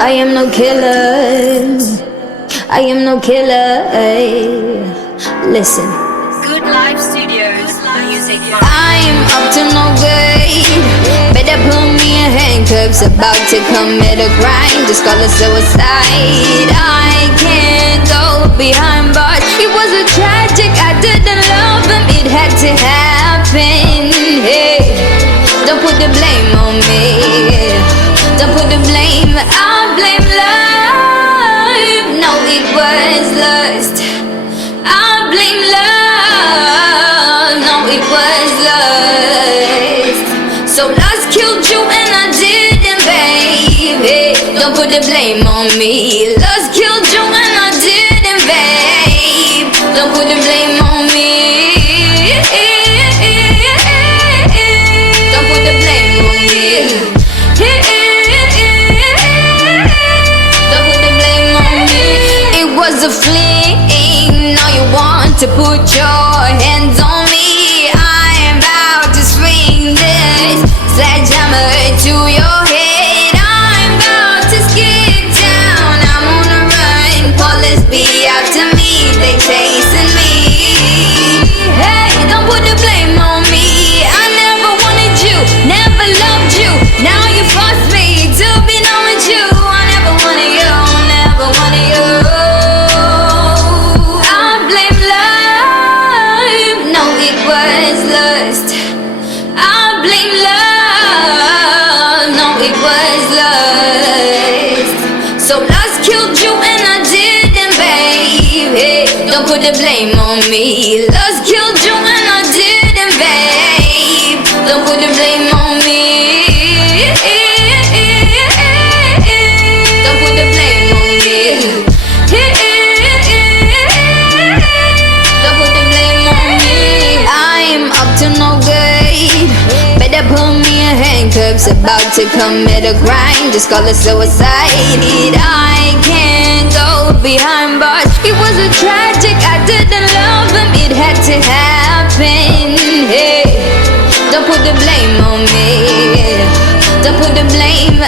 I am no killer. I am no killer. Listen. Good Life Studios Music. I am up to no good. Better put me in handcuffs. About to commit a crime. Just call it suicide. I can't go behind bars. It was a tragic. I didn't love him. It had to happen. Hey, don't put the blame on me. Don't put the blame. I blame love. No, it was lust. I blame love. No, it was lust. So lust killed you and I didn't, baby. Don't put the blame on me. Lust killed you and I didn't, babe. Don't put the blame on me. Don't put the blame on me. Don't put the blame on me. It was a fling. Now you want to put your hands on me. I am about to swing this sledgehammer to your head. I'm about to skid down. I'm on a run. Police be after me. They chasing me. Hey, don't put the blame on me. I never wanted you, never loved you. Now you force me to be known with you. I never wanted you, never wanted you. I blame love. No, it was lust. I blame love. No, it was lust. So lust killed you and I didn't, baby. Don't put the blame on me. Lust killed you and I didn't, babe. Don't put the blame on me. Don't put the blame on me. Don't put the blame on me. I am up to no good. Better put me in handcuffs. About to commit a crime. Just call it suicide. I can't go behind bars. It was a tragic. I didn't love him. It had to happen. Hey, don't put the blame on me. Don't put the blame.